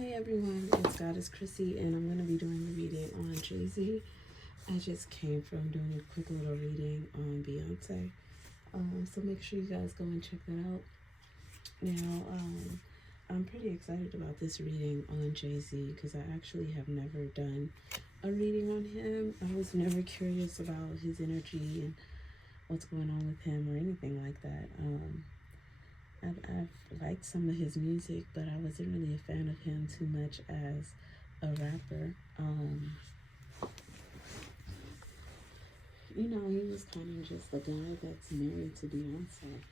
Hey everyone, it's Goddess Chrissy, and I'm going to be doing a reading on Jay-Z. I just came from doing a quick little reading on Beyonce, so make sure you guys go and check that out. Now, I'm pretty excited about this reading on Jay-Z because I actually have never done a reading on him. I was never curious about his energy and what's going on with him or anything like that. I've liked some of his music, but I wasn't really a fan of him too much as a rapper. You know, he was kind of just the guy that's married to Beyonce,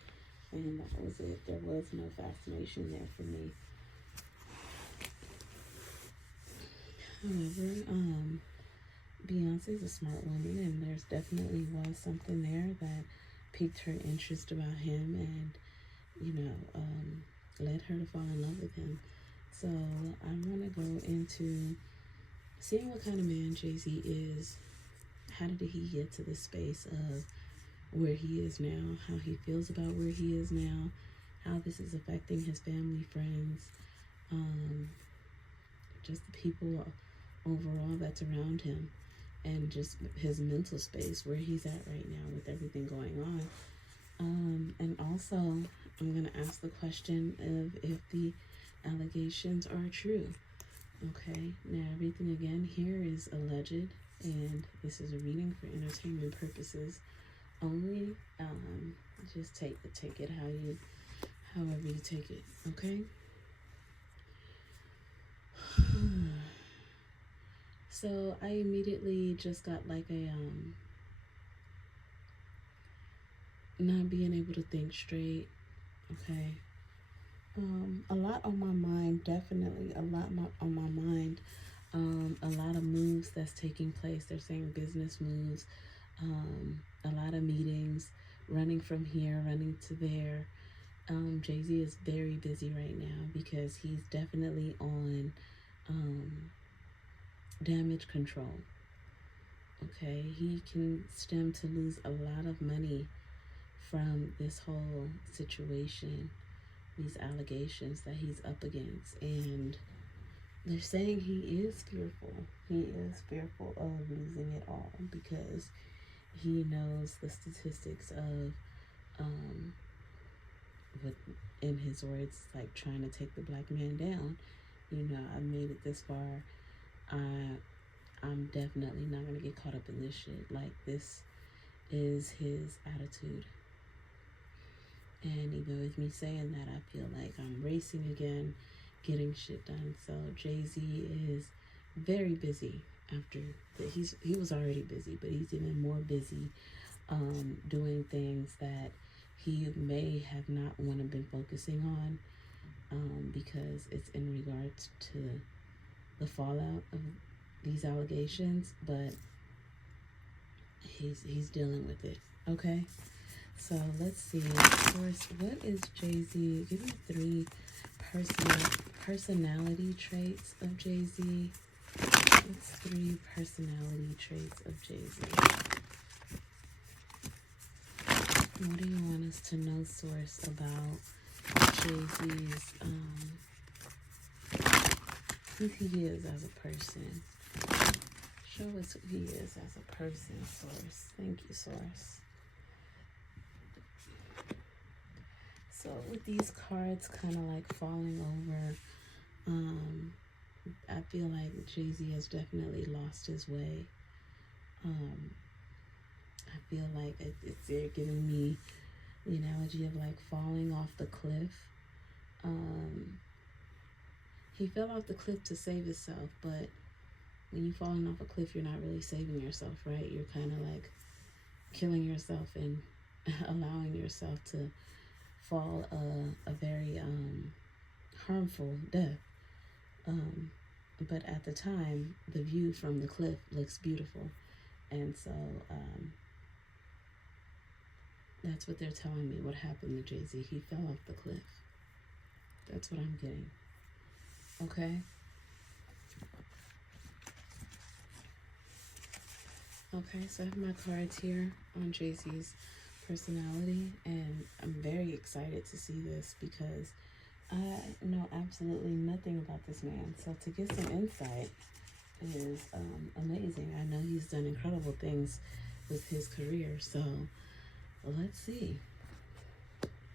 and that was it. There was no fascination there for me. However, Beyonce's a smart woman, and there's definitely was something there that piqued her interest about him and led her to fall in love with him. So I want to go into seeing what kind of man Jay-Z is. How did he get to this space of where he is now, how he feels about where he is now, how this is affecting his family, friends, just the people overall that's around him, and just his mental space, where he's at right now with everything going on. And also, I'm going to ask the question of if the allegations are true. Okay, now everything again here is alleged, and this is a reading for entertainment purposes only. Just take it however you take it, okay? So I immediately just got like a not being able to think straight. Okay, a lot on my mind, definitely a lot on my mind. A lot of moves that's taking place. They're saying business moves, a lot of meetings, running from here, running to there. Jay-Z is very busy right now because he's definitely on damage control. Okay, he can stand to lose a lot of money from this whole situation, these allegations that he's up against. And they're saying he is fearful. He is fearful of losing it all because he knows the statistics of, in his words, like trying to take the black man down. I made it this far. I'm definitely not going to get caught up in this shit. Like, this is his attitude. And even with me saying that, I feel like I'm racing again, getting shit done. So Jay-Z is very busy after that. He was already busy, but he's even more busy doing things that he may have not want to been focusing on, because it's in regards to the fallout of these allegations, but he's dealing with it. Okay, so let's see. First, what is Jay-Z? Give me 3 personality traits of Jay-Z. What's 3 personality traits of Jay-Z? What do you want us to know, source, about Jay-Z's, who he is as a person? Show us who he is as a person, source. Thank you, source. So with these cards kind of like falling over, I feel like Jay-Z has definitely lost his way. I feel like they're giving me the analogy of like falling off the cliff. He fell off the cliff to save himself, but when you're falling off a cliff, you're not really saving yourself, right? You're kind of like killing yourself and allowing yourself to fall a very harmful death. But at the time, the view from the cliff looks beautiful. And so that's what they're telling me. What happened to Jay-Z? He fell off the cliff. That's what I'm getting. Okay? Okay, so I have my cards here on Jay-Z's personality, and I'm very excited to see this because I know absolutely nothing about this man, so to get some insight is amazing. I know he's done incredible things with his career, so let's see.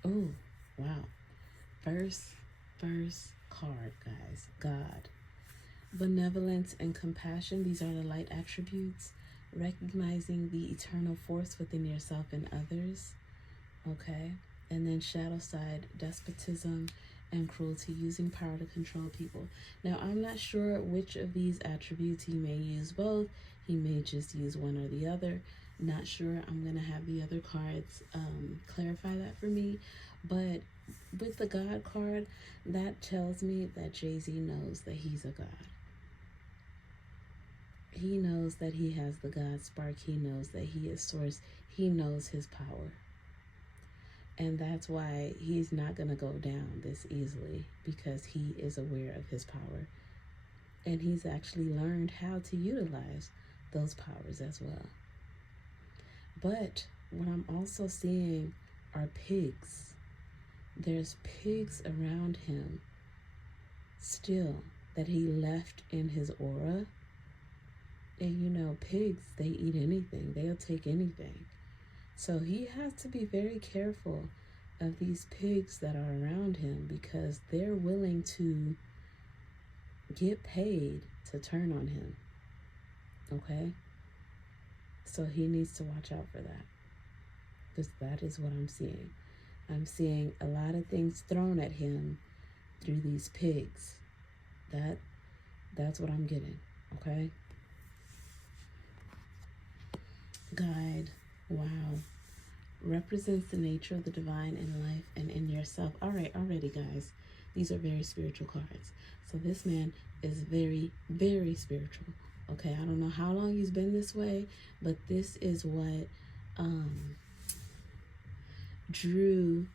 Oh, wow. First card, guys. God. Benevolence and compassion. These are the light attributes. Recognizing the eternal force within yourself and others. Okay. And then shadow side, despotism and cruelty, using power to control people. Now, I'm not sure which of these attributes. He may use both. He may just use one or the other. Not sure. I'm going to have the other cards clarify that for me. But with the God card, that tells me that Jay-Z knows that he's a God. He knows that he has the God spark. He knows that he is source. He knows his power. And that's why he's not going to go down this easily, because he is aware of his power. And he's actually learned how to utilize those powers as well. But what I'm also seeing are pigs. There's pigs around him still that he left in his aura. And you know, pigs, they eat anything. They'll take anything. So he has to be very careful of these pigs that are around him, because they're willing to get paid to turn on him. Okay? So he needs to watch out for that, because that is what I'm seeing. I'm seeing a lot of things thrown at him through these pigs. That's what I'm getting. Okay? Guide. Wow. Represents the nature of the divine in life and in yourself. All right, already, guys. These are very spiritual cards. So this man is very, very spiritual. Okay, I don't know how long he's been this way, but this is what drew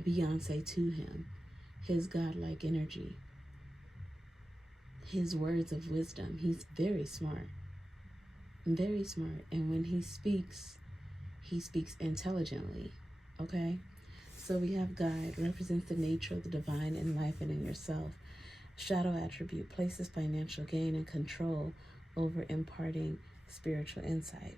Beyonce to him. His godlike energy. His words of wisdom. He's very smart. Very smart. And when he speaks intelligently. Okay? So we have guide, represents the nature of the divine in life and in yourself. Shadow attribute, places financial gain and control over imparting spiritual insight.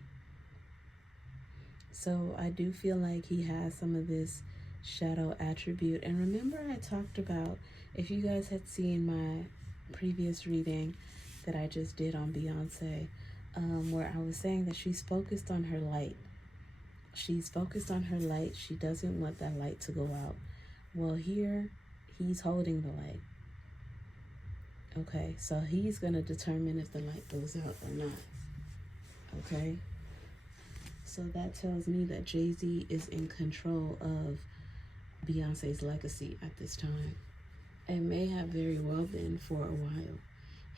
So I do feel like he has some of this shadow attribute. And remember, I talked about, if you guys had seen my previous reading that I just did on Beyonce, where I was saying that she's focused on her light. She's focused on her light. She doesn't want that light to go out. Well, here, he's holding the light. Okay, so he's going to determine if the light goes out or not. Okay? So that tells me that Jay-Z is in control of Beyonce's legacy at this time. And may have very well been for a while.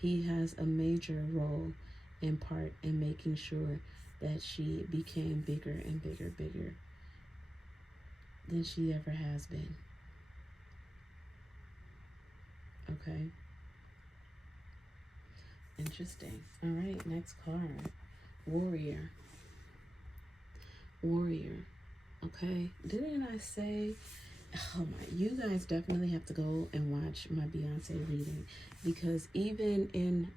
He has a major role in part in making sure that she became bigger and bigger than she ever has been. Okay. Interesting. All right, next card. Warrior. Warrior. Okay. Didn't I say, oh my, you guys definitely have to go and watch my Beyonce reading, because even in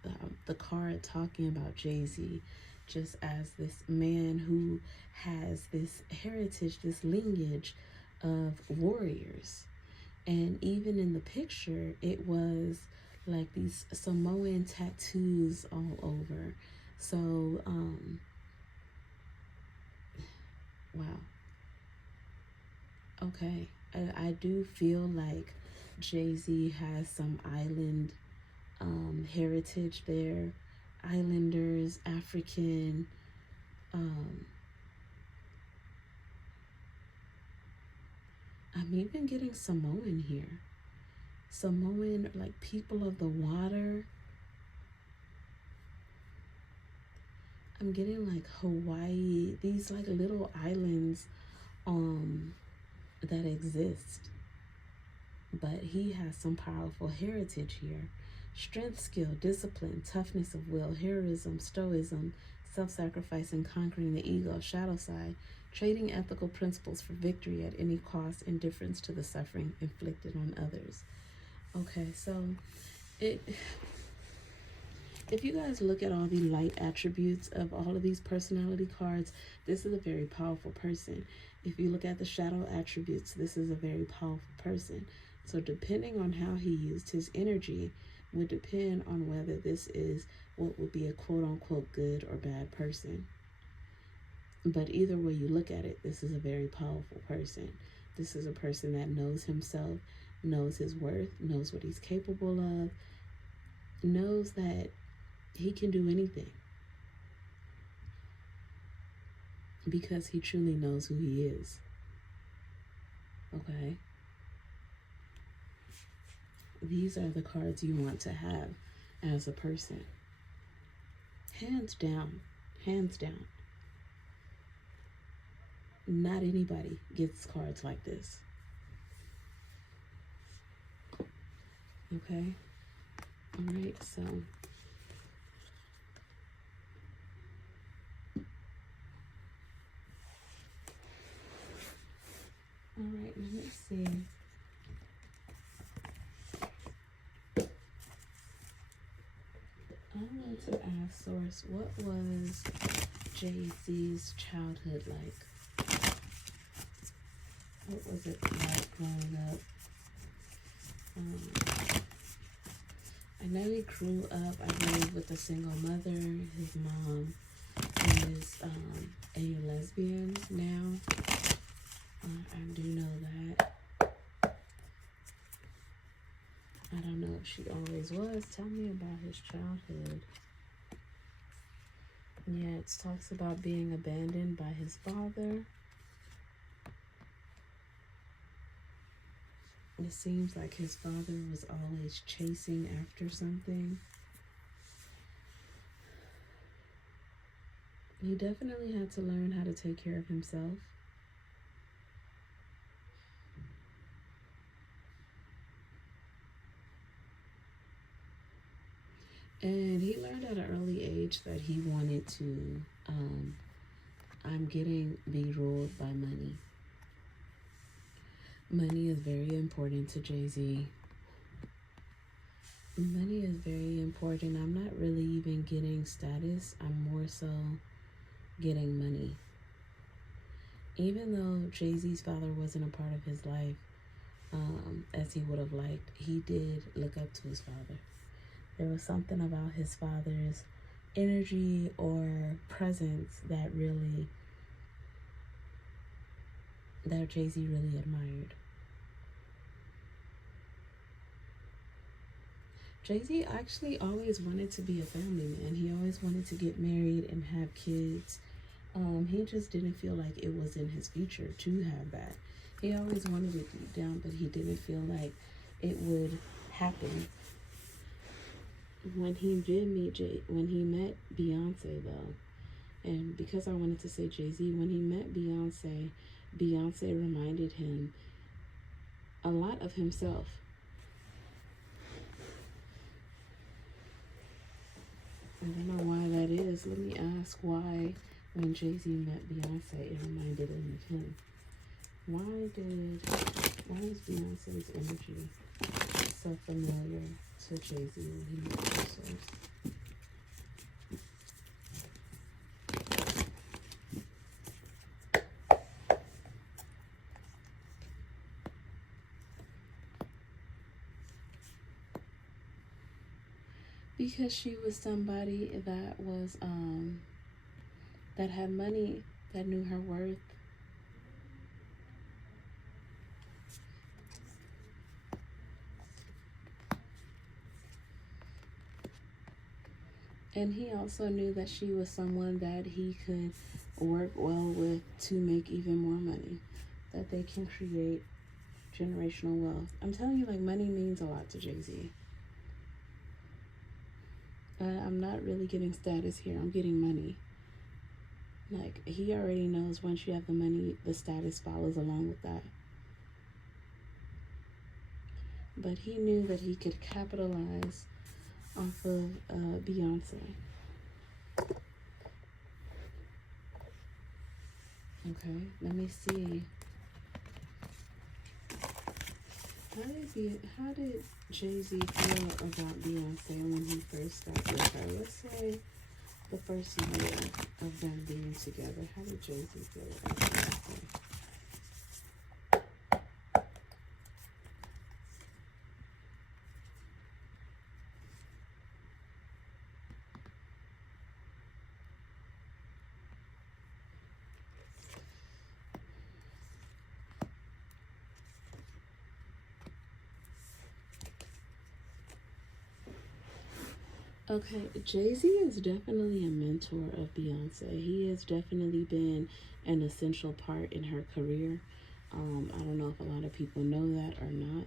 the card talking about Jay-Z, just as this man who has this heritage, this lineage of warriors. And even in the picture, it was like these Samoan tattoos all over. So, wow. Okay. I do feel like Jay-Z has some island heritage there. Islanders, African, I'm even getting Samoan here. Samoan, like people of the water. I'm getting like Hawaii, these like little islands that exist. But he has some powerful heritage here. Strength, skill, discipline, toughness of will, heroism, stoicism, self-sacrifice, and conquering the ego. Shadow side, Trading ethical principles for victory at any cost, indifference to the suffering inflicted on others. Okay, so if you guys look at all the light attributes of all of these personality cards, this is a very powerful person. If you look at the shadow attributes, this is a very powerful person. So depending on how he used his energy would depend on whether this is what would be a quote-unquote good or bad person. But either way you look at it, this is a very powerful person. This is a person that knows himself, knows his worth, knows what he's capable of, knows that he can do anything because he truly knows who he is. Okay? These are the cards you want to have as a person. Hands down. Hands down. Not anybody gets cards like this. Okay? Alright, so alright, let me see. I want to ask Source, what was Jay-Z's childhood like? What was it like growing up? I know he grew up, I believe, with a single mother. His mom is a lesbian now. I do know that. I don't know if she always was. Tell me about his childhood. Yeah, it talks about being abandoned by his father. It seems like his father was always chasing after something. He definitely had to learn how to take care of himself. And he learned at an early age that he wanted to, I'm getting be ruled by money. Money is very important to Jay-Z. Money is very important. I'm not really even getting status. I'm more so getting money. Even though Jay-Z's father wasn't a part of his life as he would have liked, he did look up to his father. There was something about his father's energy or presence that Jay-Z really admired. Jay-Z actually always wanted to be a family man. He always wanted to get married and have kids. He just didn't feel like it was in his future to have that. He always wanted it deep down, but he didn't feel like it would happen. When he met Beyonce though, and because I wanted to say Jay-Z, when he met Beyonce, Beyonce reminded him a lot of himself. I don't know why that is. Let me ask why when Jay-Z met Beyonce, it reminded him of him. Why is Beyonce's energy so familiar to Jay-Z when he met her source? Because she was somebody that was that had money, that knew her worth. And he also knew that she was someone that he could work well with to make even more money, that they can create generational wealth. I'm telling you, like, money means a lot to Jay-Z. I'm not really getting status here. I'm getting money. Like, he already knows once you have the money, the status follows along with that. But he knew that he could capitalize off of Beyonce. Okay, let me see. How did Jay-Z feel about Beyonce when he first got with her? Let's say the first year of them being together. How did Jay-Z feel about Beyonce? Okay, Jay-Z is definitely a mentor of Beyonce. He has definitely been an essential part in her career. I don't know if a lot of people know that or not.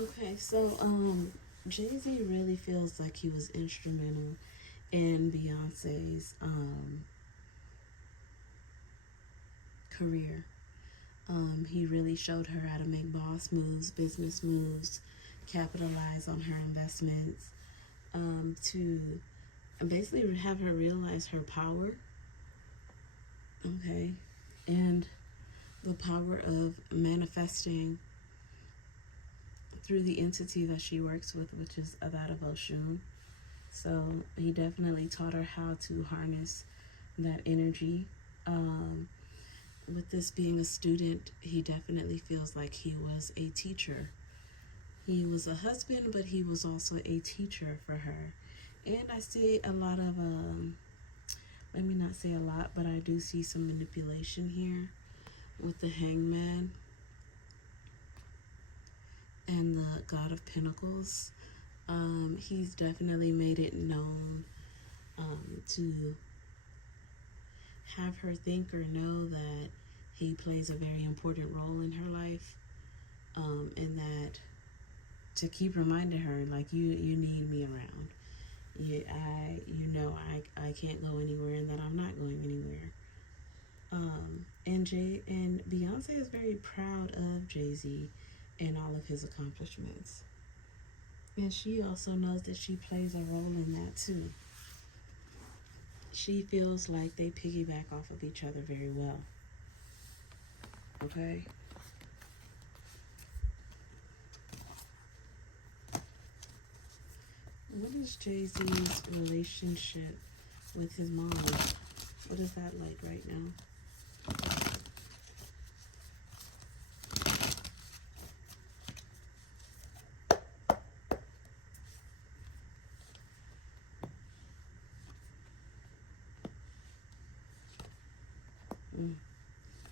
Okay, so Jay-Z really feels like he was instrumental in Beyonce's career. He really showed her how to make boss moves, business moves, capitalize on her investments, to basically have her realize her power. Okay, and the power of manifesting through the entity that she works with, which is that of Oshun. So he definitely taught her how to harness that energy. With this being a student, he definitely feels like he was a teacher. He was a husband, but he was also a teacher for her. And I see a lot of, let me not say a lot, but I do see some manipulation here with the Hangman and the God of Pentacles. He's definitely made it known to have her think or know that he plays a very important role in her life, and that to keep reminding her, like, you need me around. I can't go anywhere, and that I'm not going anywhere. And Beyonce is very proud of Jay-Z and all of his accomplishments. And she also knows that she plays a role in that too. She feels like they piggyback off of each other very well. Okay? What is Jay-Z's relationship with his mom? What is that like right now?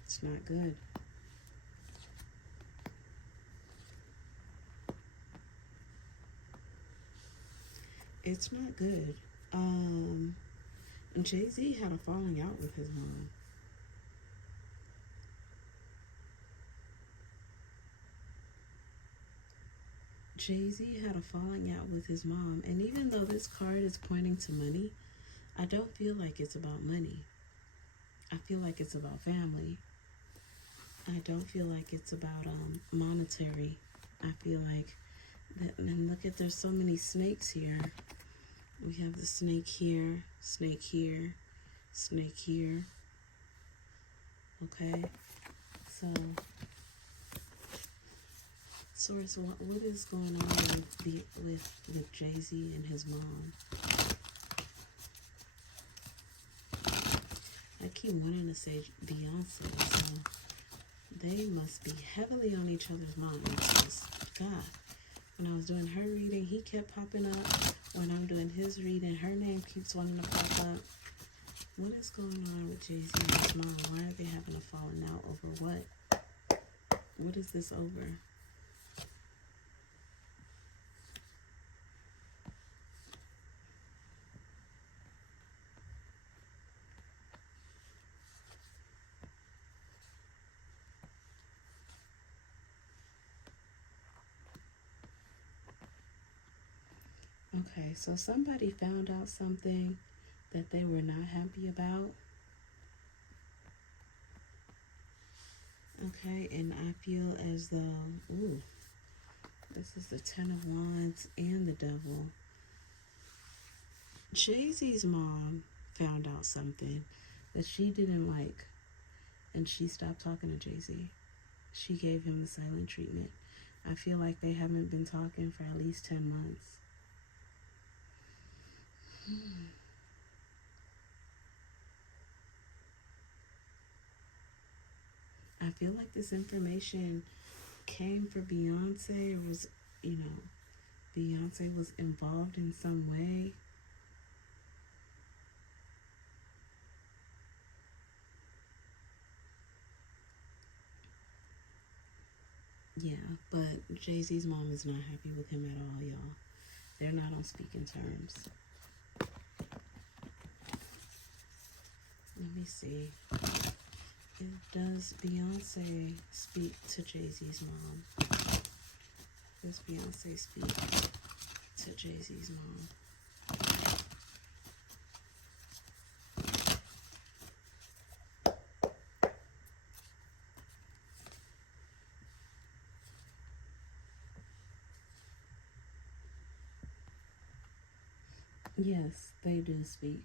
It's not good. It's not good. Jay-Z had a falling out with his mom. Jay-Z had a falling out with his mom. And even though this card is pointing to money, I don't feel like it's about money. I feel like it's about family. I don't feel like it's about monetary. I feel like that. And look at, there's so many snakes here. We have the snake here, snake here, snake here. Okay, so Source, what is going on with Jay-Z and his mom? I keep wanting to say Beyonce, so they must be heavily on each other's minds. God, when I was doing her reading, he kept popping up. When I'm doing his reading, her name keeps wanting to pop up. What is going on with Jay-Z and his mom? Why are they having a falling out over what? What is this over? Okay, so somebody found out something that they were not happy about. Okay, and I feel as though, ooh, this is the Ten of Wands and the Devil. Jay-Z's mom found out something that she didn't like, and she stopped talking to Jay-Z. She gave him the silent treatment. I feel like they haven't been talking for at least 10 months. I feel like this information came for Beyonce, or was, Beyonce was involved in some way. Yeah, but Jay-Z's mom is not happy with him at all, y'all. They're not on speaking terms. Let me see. Does Beyonce speak to Jay-Z's mom? Does Beyonce speak to Jay-Z's mom? Yes, they do speak.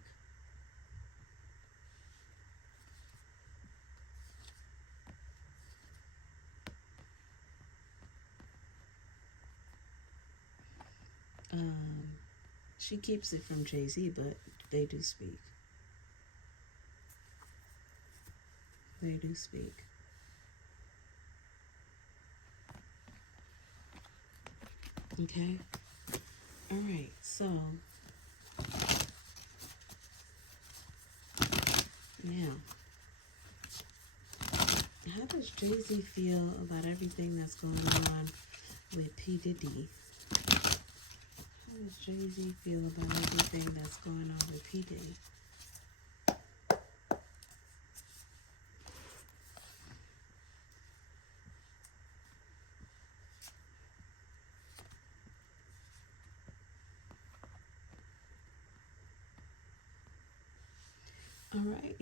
She keeps it from Jay-Z, but they do speak. They do speak. Okay? Alright, so now, how does Jay-Z feel about everything that's going on with P. Diddy? How does Jay-Z feel about everything that's going on with P. Diddy? Alright,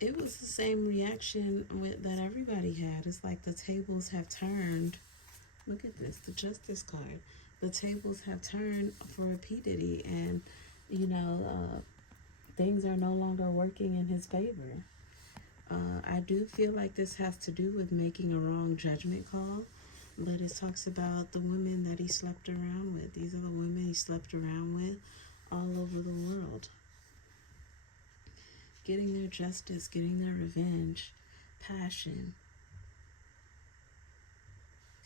it was the same reaction that everybody had. It's like the tables have turned. Look at this, the Justice card. The tables have turned for P. Diddy, and things are no longer working in his favor. I do feel like this has to do with making a wrong judgment call. But it talks about the women that he slept around with. These are the women he slept around with all over the world. Getting their justice, getting their revenge, passion.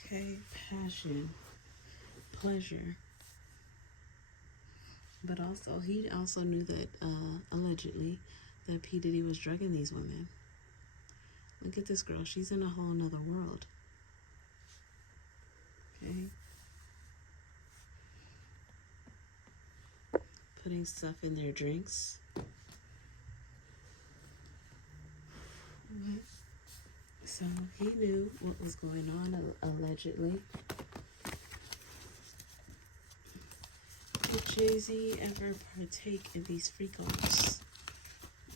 Okay, passion, pleasure. But also, he also knew that, allegedly, that P. Diddy was drugging these women. Look at this girl. She's in a whole nother world. Okay? Putting stuff in their drinks. So he knew what was going on, allegedly. Did Jay-Z ever partake in these freak-offs?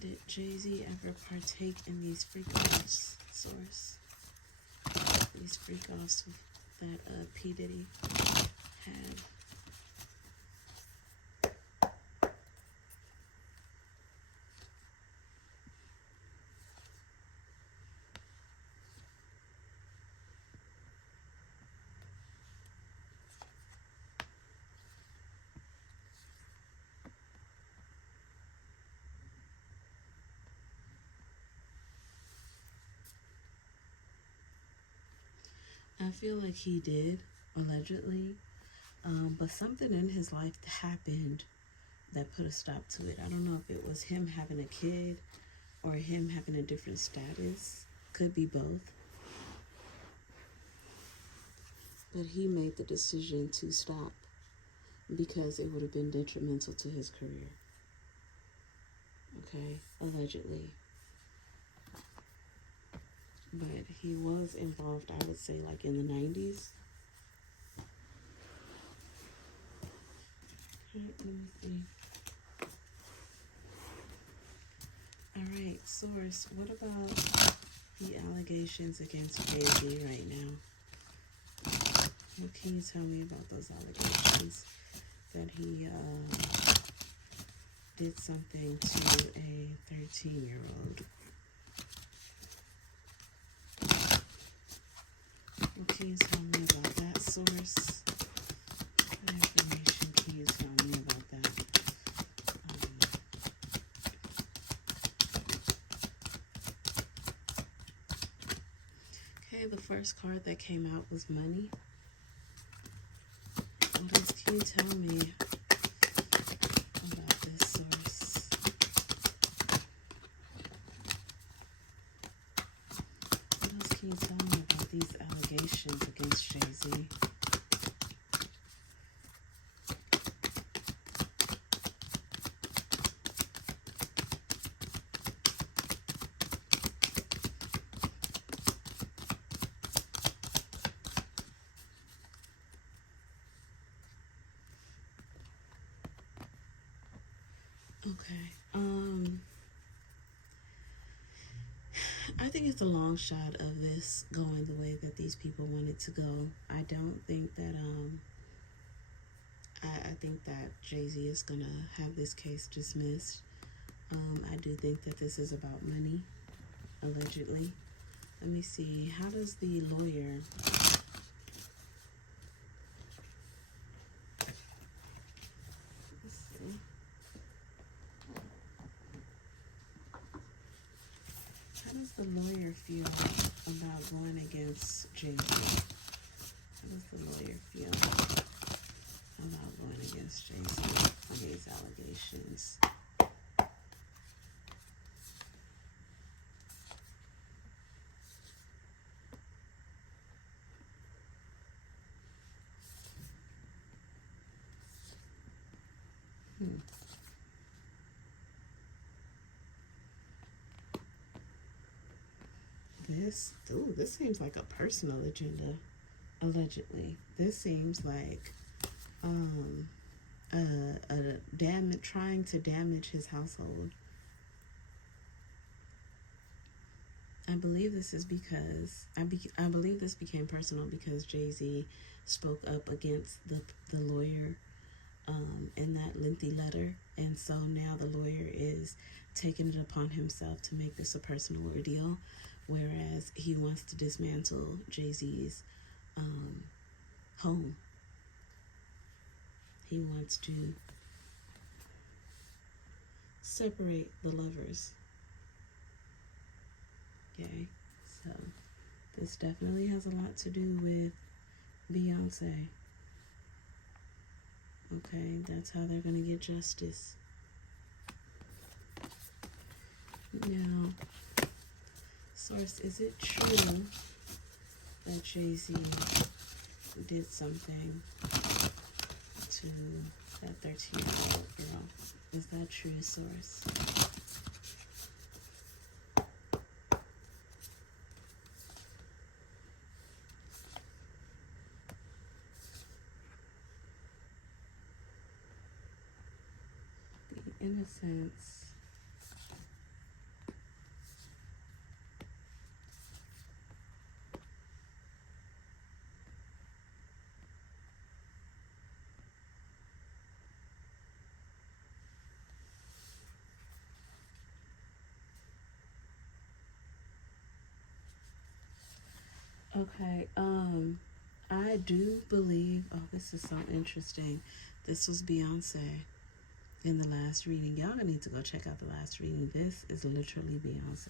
Did Jay-Z ever partake in these freak-offs, source? These freak-offs that P. Diddy had. I feel like he did, allegedly, but something in his life happened that put a stop to it. I don't know if it was him having a kid or him having a different status. Could be both. But he made the decision to stop because it would have been detrimental to his career. Okay, allegedly. But he was involved, I would say, like in the 90s. Okay, let me see. Alright, source, what about the allegations against Jay-Z right now? What can you tell me about those allegations? that he did something to a 13-year-old. What can you tell me about that, source? What information can you tell me about that? Okay, the first card that came out was money. What else can you tell me about this, source? What else can you tell me about these allegations against Jay-Z? Okay. I think it's a long shot of this going the way that these people want it to go. I don't think that I think that Jay-Z is gonna have this case dismissed. I do think that this is about money, allegedly. Let me see. How does the lawyer? Let's see. How does the lawyer feel about going against Jay-Z? How does the lawyer feel about going against Jay-Z on these allegations? This seems like a personal agenda, allegedly. This seems like trying to damage his household. I believe this is because I believe this became personal because Jay-Z spoke up against the lawyer in that lengthy letter, and so now the lawyer is taking it upon himself to make this a personal ordeal, whereas he wants to dismantle Jay-Z's home. He wants to separate the lovers. Okay, so this definitely has a lot to do with Beyonce. Okay, that's how they're going to get justice. Now, source, is it true that Jay-Z did something to that 13-year-old girl? Is that true, source? The innocence. Okay, I do believe, oh, this is so interesting. This was Beyonce in the last reading. Y'all gonna need to go check out the last reading. This is literally Beyonce.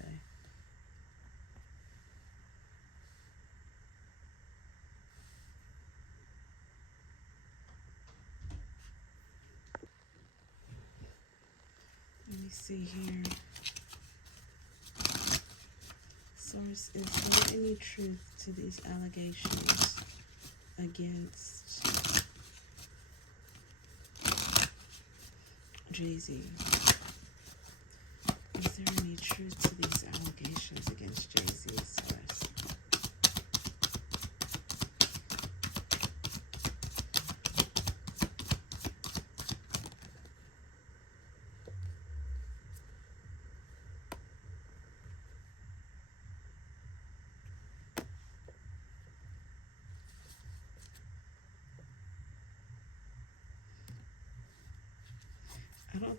Let me see here. Source, is there any truth to these allegations against Jay-Z? Is there any truth to these allegations against Jay-Z, source?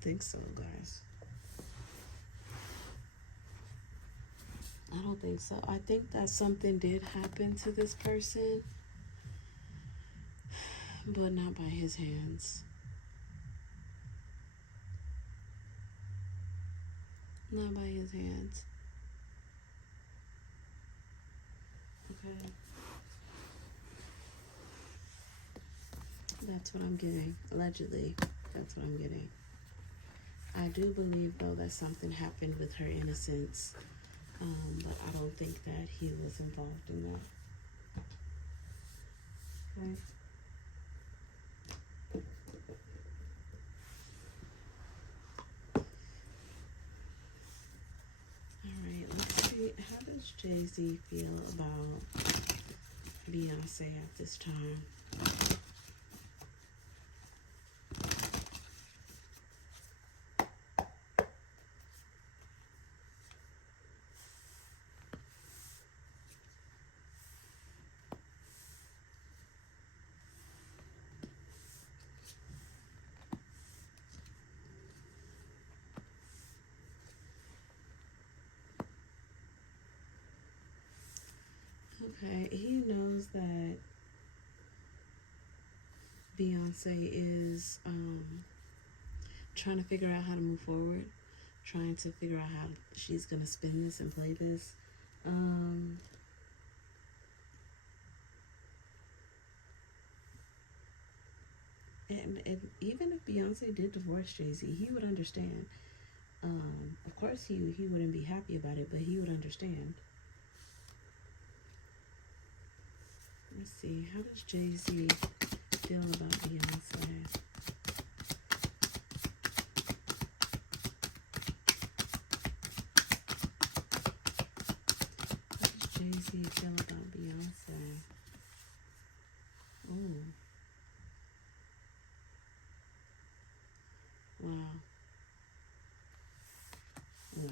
think so, guys. I don't think so. I think that something did happen to this person, but not by his hands. Not by his hands. Okay. That's what I'm getting. Allegedly, that's what I'm getting. I do believe, though, that something happened with her innocence, but I don't think that he was involved in that. Okay. Alright, let's see. How does Jay-Z feel about Beyonce at this time? Okay, he knows that Beyonce is trying to figure out how to move forward, trying to figure out how she's going to spin this and play this. And even if Beyonce did divorce Jay-Z, he would understand. Of course, he wouldn't be happy about it, but he would understand. Let's see. How does Jay-Z feel about Beyonce? How does Jay-Z feel about Beyonce? Oh. Wow. Wow.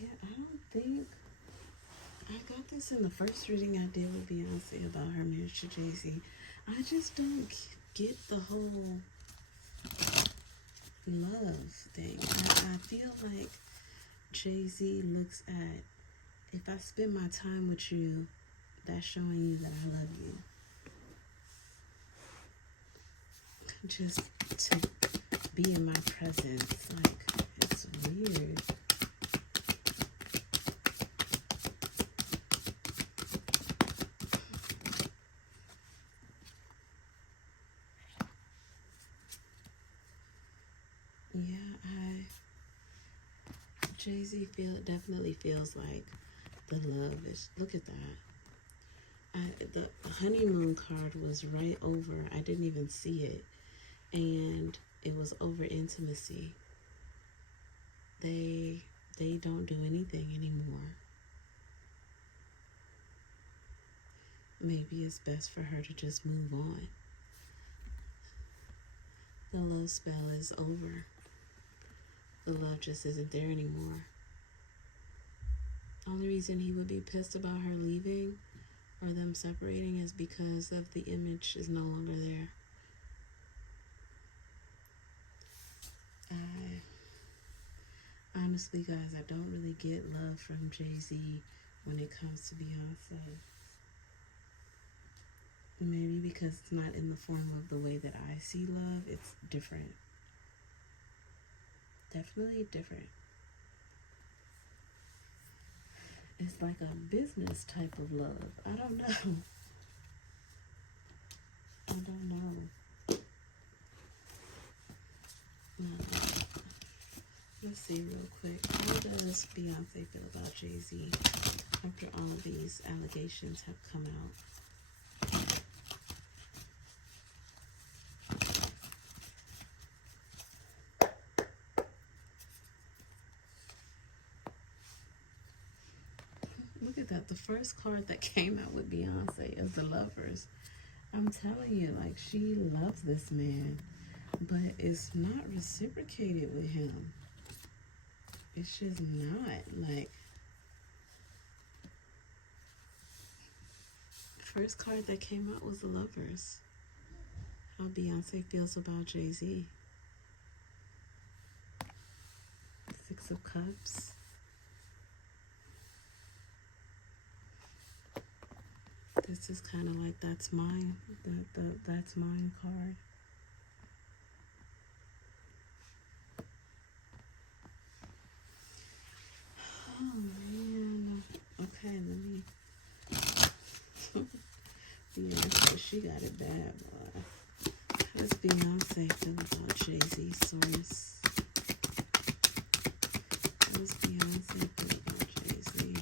Yeah, I don't think I got this in the first reading I did with Beyonce about her marriage to Jay-Z. I just don't get the whole love thing. I feel like Jay-Z looks at, if I spend my time with you, that's showing you that I love you. Just to be in my presence, like, it's weird. Yeah, Jay-Z definitely feels like the love is, look at that. The honeymoon card was right over. I didn't even see it. And it was over intimacy. They don't do anything anymore. Maybe it's best for her to just move on. The love spell is over. The love just isn't there anymore. Only reason he would be pissed about her leaving or them separating is because of the image is no longer there. Honestly, guys, I don't really get love from Jay-Z when it comes to Beyonce. Maybe because it's not in the form of the way that I see love. It's different. Definitely different. It's like a business type of love. I don't know. I don't know. Let's see real quick. How does Beyonce feel about Jay-Z after all of these allegations have come out? Look at that. The first card that came out with Beyonce is the Lovers. I'm telling you, like, she loves this man, but it's not reciprocated with him. It's just not. Like, first card that came out was the Lovers. how Beyonce feels about Jay-Z. Six of Cups. This is kind of like that's mine. That's mine card. Oh man. Okay, let me. Beyonce, she got it bad, boy. How does Beyonce feel about Jay-Z, source? How does Beyonce feel about Jay-Z?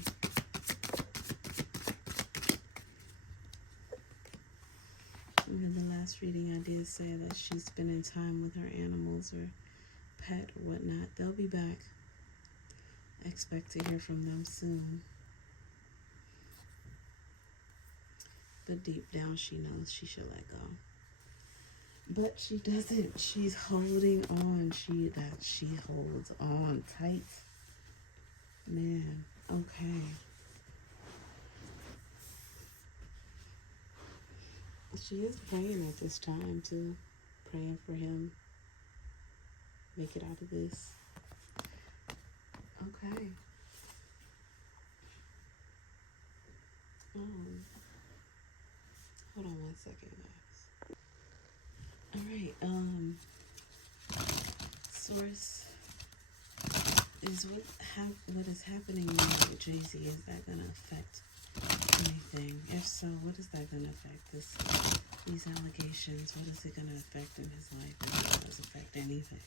In the last reading, I did say that she's spending time with her animals or pet or whatnot. They'll be back. Expect to hear from them soon. But deep down, she knows she should let go. But she doesn't. She's holding on. She holds on tight. Man, okay. She is praying at this time too. Praying for him. Make it out of this. Okay. Hold on one second, guys. Alright, source is what is happening now with Jay-Z. Is that gonna affect anything? If so, what is that gonna affect? These allegations, what is it gonna affect in his life? If it does affect anything.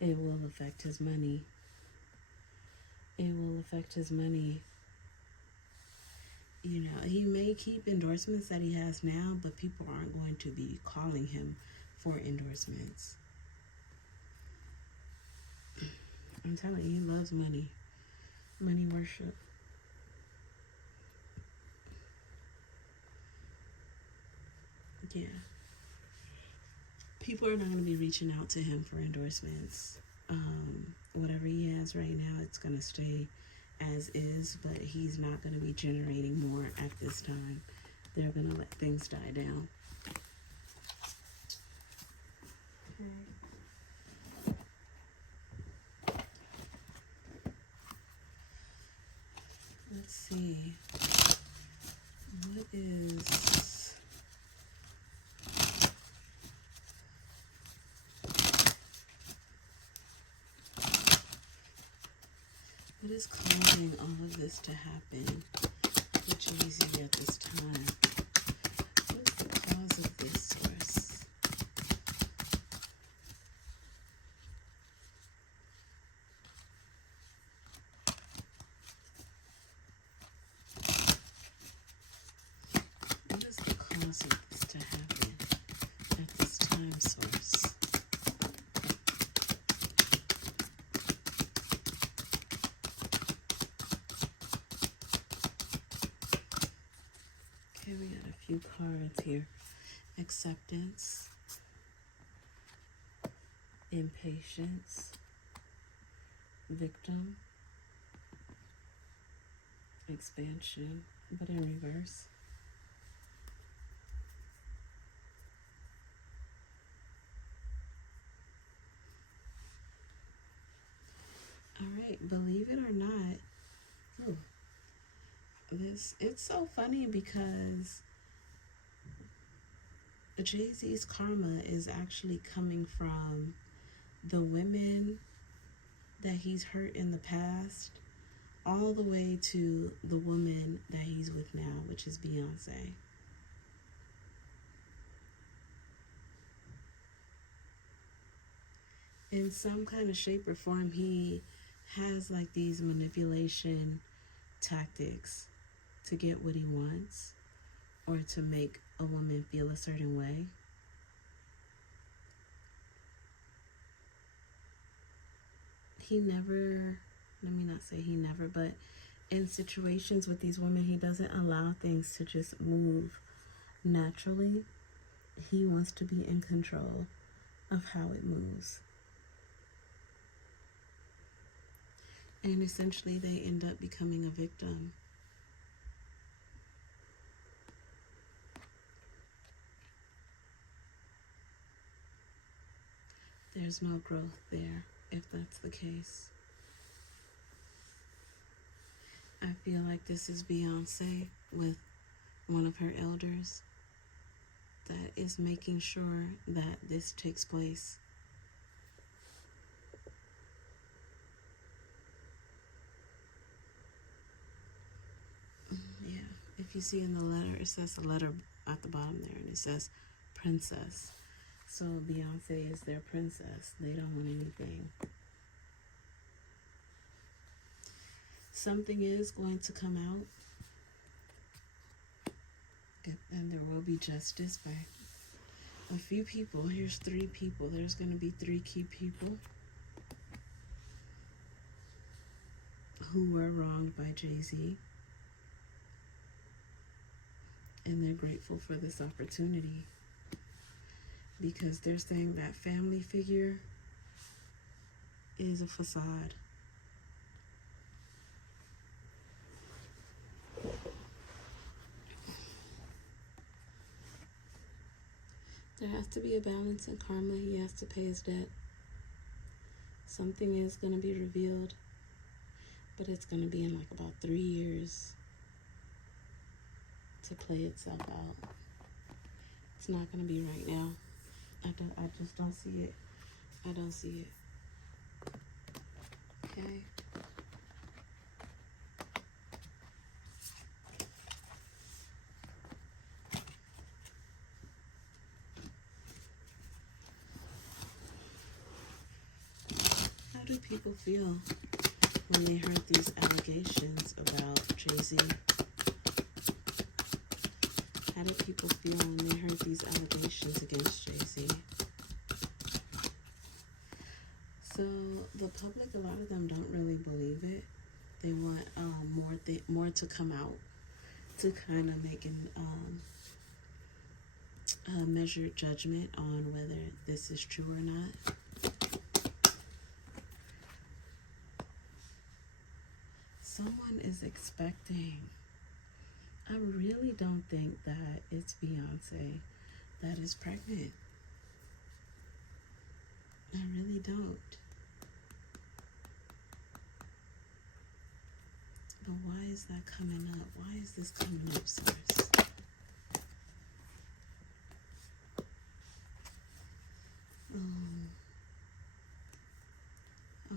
It will affect his money. It will affect his money. You know, he may keep endorsements that he has now, but people aren't going to be calling him for endorsements. I'm telling you, he loves money. Money worship. Yeah. People are not going to be reaching out to him for endorsements. Whatever he has right now, it's going to stay as is, but he's not going to be generating more at this time. They're going to let things die down. Okay. Let's see. What is causing all of this to happen with Jay-Z at this time? What is the cause of this, source? What is the cause of this to happen at this time, source? Okay, we got a few cards here. Acceptance, impatience, victim, expansion, but in reverse. All right, believe it or not, it's so funny because Jay-Z's karma is actually coming from the women that he's hurt in the past all the way to the woman that he's with now, which is Beyonce. In some kind of shape or form, he has like these manipulation tactics to get what he wants or to make a woman feel a certain way. He never, let me not say he never, but in situations with these women, he doesn't allow things to just move naturally. He wants to be in control of how it moves. And essentially they end up becoming a victim. There's no growth there if that's the case. I feel like this is Beyonce with one of her elders that is making sure that this takes place. Yeah, if you see in the letter, it says a letter at the bottom there, and it says princess. So Beyonce is their princess. They don't want anything. Something is going to come out, and there will be justice by a few people. Here's 3 people. There's going to be 3 key people who were wronged by Jay-Z, and they're grateful for this opportunity because they're saying that family figure is a facade. There has to be a balance in karma. He has to pay his debt. Something is going to be revealed, but it's going to be in like about 3 years to play itself out. It's not going to be right now. I just don't see it. I don't see it. Okay. How do people feel when they heard these allegations about Jay-Z? How do people feel when they heard these allegations against Jay-Z? So the public, a lot of them don't really believe it. They want more to come out to kind of make a measured judgment on whether this is true or not. Someone is expecting. I really don't think that it's Beyonce that is pregnant. I really don't. But why is that coming up? Why is this coming up, source?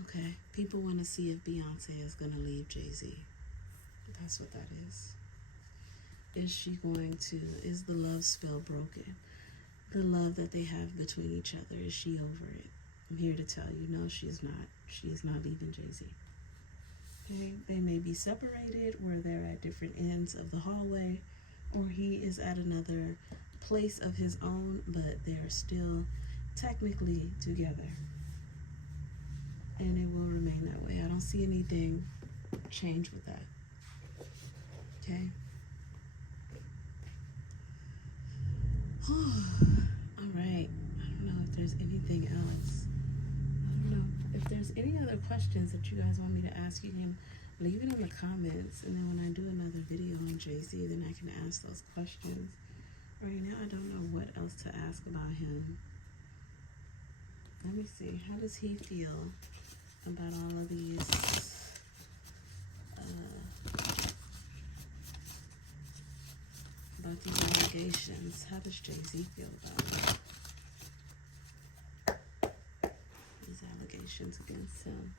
Okay, people want to see if Beyonce is going to leave Jay-Z. That's what that is. Is she going to, is the love spell broken? The love that they have between each other, is she over it? I'm here to tell you, no, she's not. She's not leaving Jay-Z. Okay, they may be separated where they're at different ends of the hallway, or he is at another place of his own, but they're still technically together. And it will remain that way. I don't see anything change with that. Okay? All right. I don't know if there's anything else. I don't know. If there's any other questions that you guys want me to ask, you can leave it in the comments. And then when I do another video on Jay-Z, then I can ask those questions. Right now, I don't know what else to ask about him. Let me see. How does he feel about all of these allegations? How does Jay-Z feel about these allegations against him?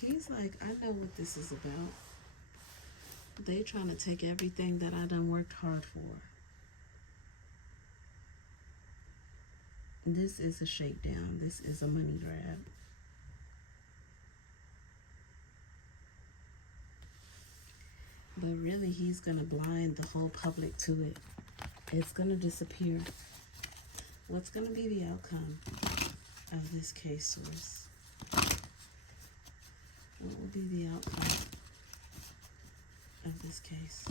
He's like, I know what this is about. They trying to take everything that I done worked hard for. This is a shakedown. This is a money grab. But really, he's going to blind the whole public to it. It's going to disappear. What's going to be the outcome of this case, source? What will be the outcome of this case?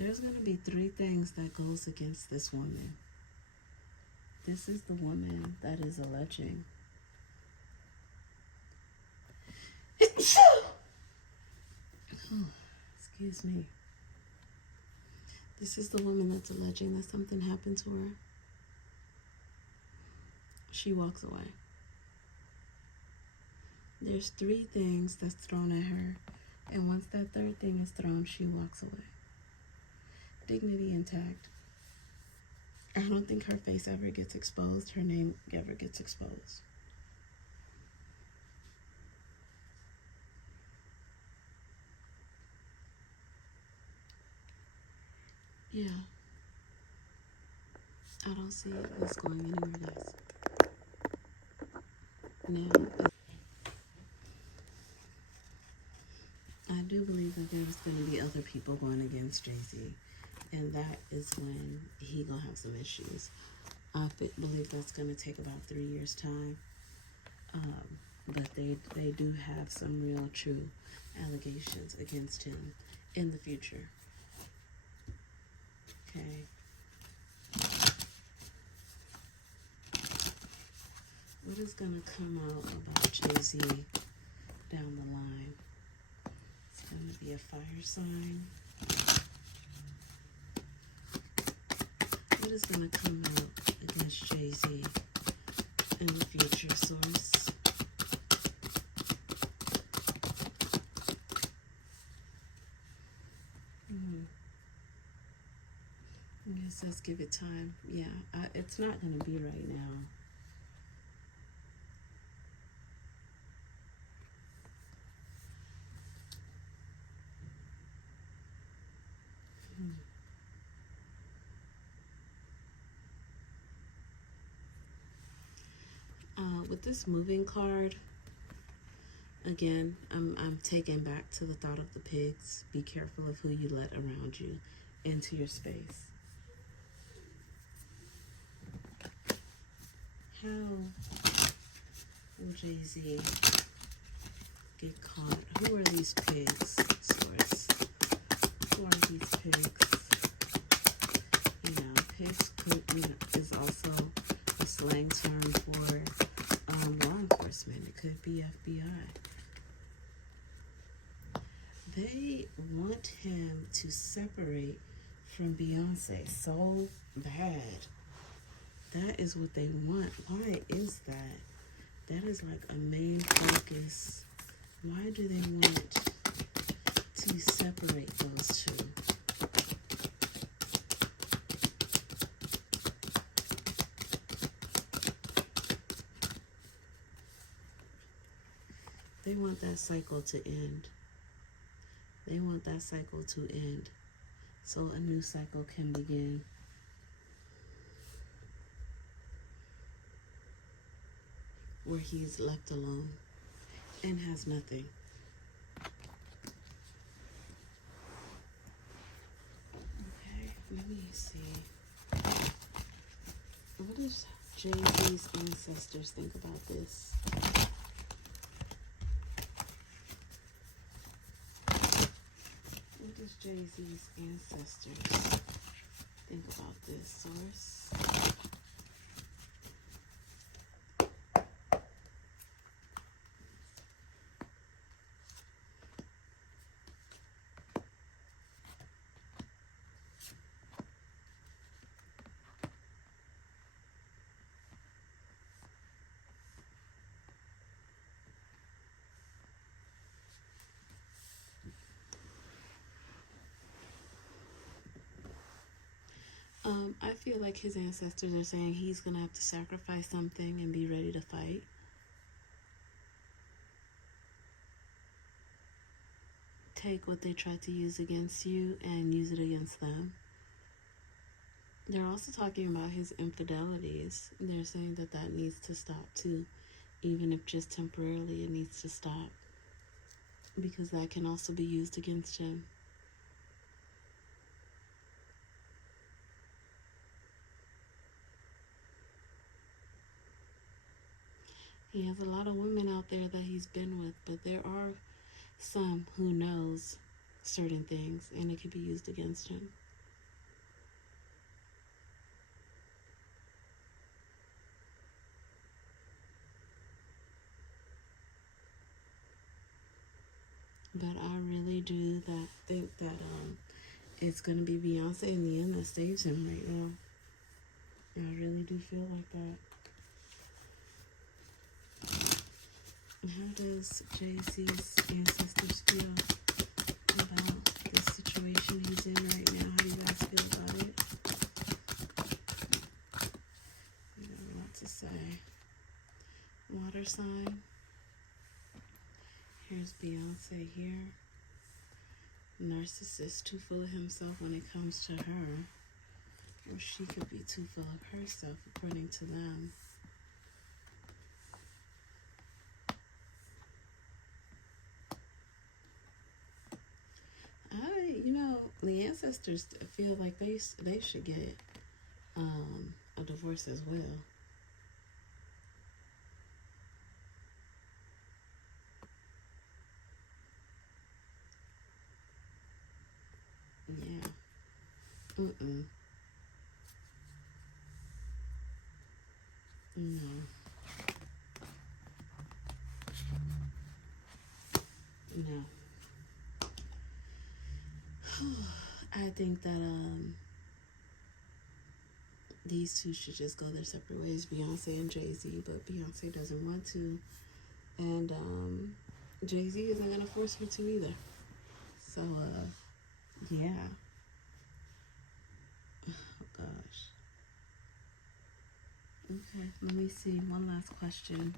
There's going to be 3 things that goes against this woman. This is the woman that is alleging. Excuse me. This is the woman that's alleging that something happened to her. She walks away. There's 3 things that's thrown at her, and once that 3rd thing is thrown, she walks away. Dignity intact. I don't think her face ever gets exposed. Her name ever gets exposed. Yeah. I don't see this going anywhere, guys. Now, I do believe that there's going to be other people going against Jay-Z, and that is when he gonna have some issues. I believe that's going to take about 3 years' time, but they do have some real, true allegations against him in the future. Okay. What is going to come out about Jay-Z down the line? It's going to be a fire sign. What is going to come out against Jay-Z in the future, source? It says give it time. Yeah, it's not going to be right now. With this moving card, again, I'm taken back to the thought of the pigs. Be careful of who you let around you into your space. How will Jay-Z get caught? Who are these pigs, source? Who are these pigs? You know, pigs is also a slang term for law enforcement. It could be FBI. They want him to separate from Beyonce so bad. That is what they want. Why is that? That is like a main focus. Why do they want to separate those 2? They want that cycle to end. They want that cycle to end so a new cycle can begin. Where he's left alone and has nothing. Okay, let me see. What does Jay-Z's ancestors think about this? What does Jay-Z's ancestors think about this, source? I feel like his ancestors are saying he's going to have to sacrifice something and be ready to fight. Take what they tried to use against you and use it against them. They're also talking about his infidelities. They're saying that that needs to stop too, even if just temporarily it needs to stop, because that can also be used against him. He has a lot of women out there that he's been with, but there are some who knows certain things, and it could be used against him. But I really do think that it's gonna be Beyonce in the end that saves him right now. I really do feel like that. How does Jay-Z's ancestors feel about the situation he's in right now? How do you guys feel about it? We got a lot to say. Water sign. Here's Beyonce here. Narcissist, too full of himself when it comes to her. Or she could be too full of herself, according to them. The ancestors feel like they should get a divorce as well. Yeah. Mm-mm. No. No. I think that these two should just go their separate ways, Beyonce and Jay-Z, but Beyonce doesn't want to, and Jay-Z isn't gonna force her to either. So yeah. Oh gosh. Okay, let me see. One last question.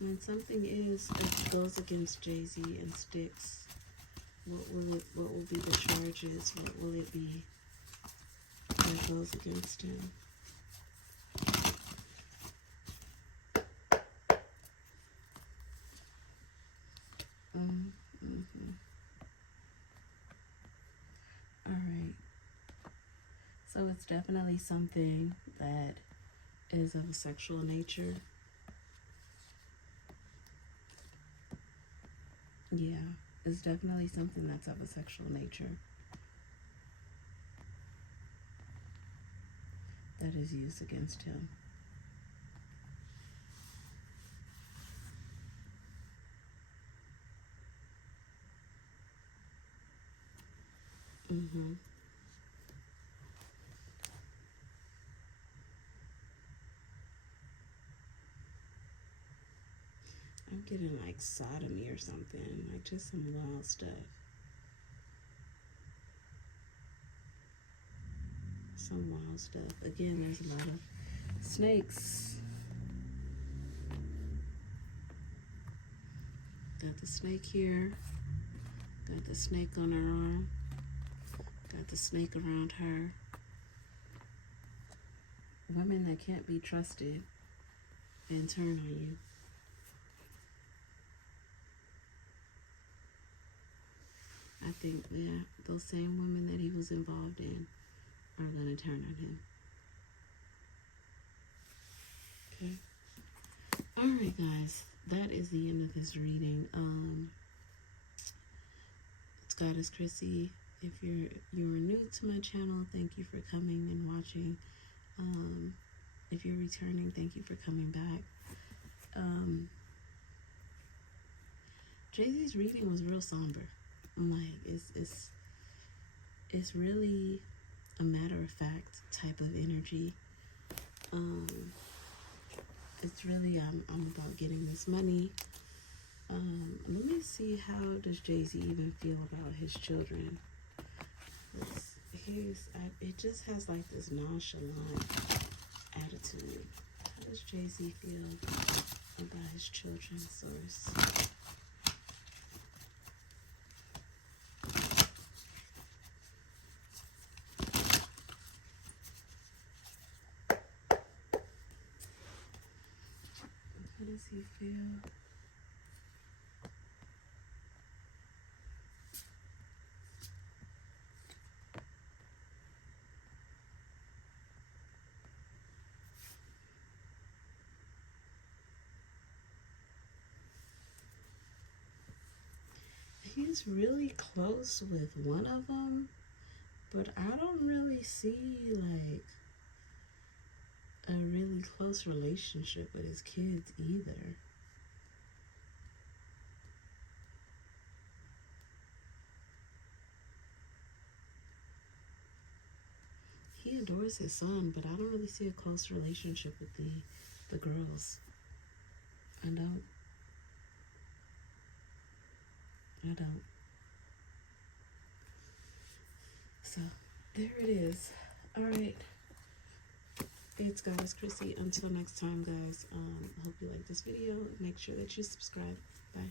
When something goes against Jay-Z and sticks, what will be the charges? What will it be that goes against him? Mm-hmm. All right. So it's definitely something that is of a sexual nature. Yeah, it's definitely something that's of a sexual nature that is used against him. Mm-hmm. I'm getting like sodomy or something, like just some wild stuff. Some wild stuff. Again, there's a lot of snakes. Got the snake here. Got the snake on her arm. Got the snake around her. Women that can't be trusted and turn on you. I think that those same women that he was involved in are going to turn on him. Okay. All right, guys. That is the end of this reading. It's Goddess Chrissy. If you're new to my channel, thank you for coming and watching. If you're returning, thank you for coming back. Jay-Z's reading was real somber. Like it's really a matter of fact type of energy. It's really I'm about getting this money. Let me see, how does Jay-Z even feel about his children? It just has like this nonchalant attitude. How does Jay-Z feel about his children, source? How does he feel? He's really close with one of them, but I don't really see like close relationship with his kids either. He adores his son, but I don't really see a close relationship with the girls. I don't. So there it is. All right. It's Goddess Chrissy. Until next time, guys. I hope you like this video. Make sure that you subscribe. Bye.